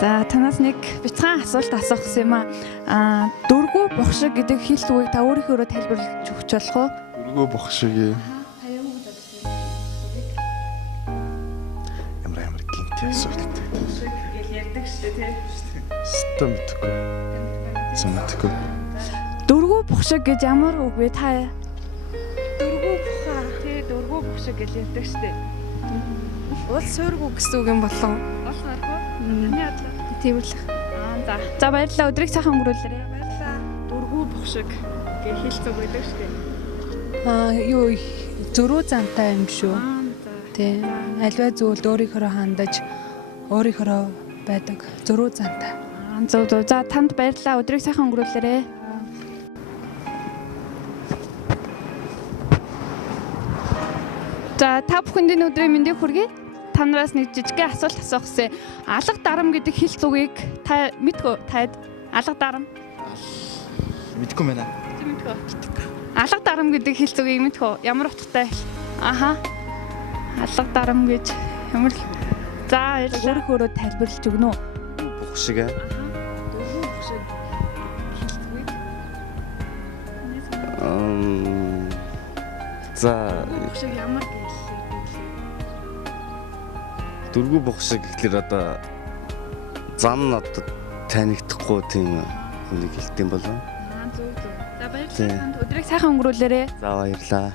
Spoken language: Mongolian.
За танаас нэг бяцхан асуулт асуух гэсэн юм аа. Дөрвөө бохшиг гэдэг хэлт үгийг та өөрийнхөө тайлбарлаж өгч болох уу? Дөрвөө бохшиг ямар гинти асуулт гэж ярьдаг шүү дээ, тий. Стом мэдгүй. Мэдгүй. Дөрвөө бохшиг гэж ямар үг вэ та? Дөрвөө бохаа тий дөрвөө бохшиг гэж ярьдаг шүү дээ. Уул суургүй гэсэн үг юм болов уу? Уул суургүй. Таны бодлоо. Тийм л. За. За баярлалаа. Өдрийг сайхан өнгөрүүлээрэй. Баярлалаа. Дөрвөө бохшиг гэж хэлц үг байдаг шүү дээ. Юу зөрүү зантай юм шүү. Тий. Альва зүйлд өөрийнхөө хандаж өөрийнхөө байдаг зөрүү зантай. Зөв. За танд баярлалаа. Өдрийг сайхан өнгөрүүлээрэй. За та бүхэнд өдрийн мэндийг хүргэе. Танараас нэг жижигхэн асуулт асуух гэсэн. Алга дарам гэдэг хэлт үгийг та мэдгүй таад алга дарам Мэдгүй байна. мэдгүй. Алга дарам гэдэг хэлт үгийг мэдгүй. Ямар утгатай? Аха. Алга дарам гэж ямар за өөрийнхөө тайлбарлаж өгнө үү? Бохшиг аа. Дөрвөө бохшиг хэлт үгийг. За Бохшиг ямар гэлээ? дөрвөө бохшиг гэхэлэр одоо зам надад танигдахгүй тийм нэг хэлт юм болов. Зөв. За баярлалаа. Өдрийг сайхан өнгөрүүлээрэй. За баярлаа.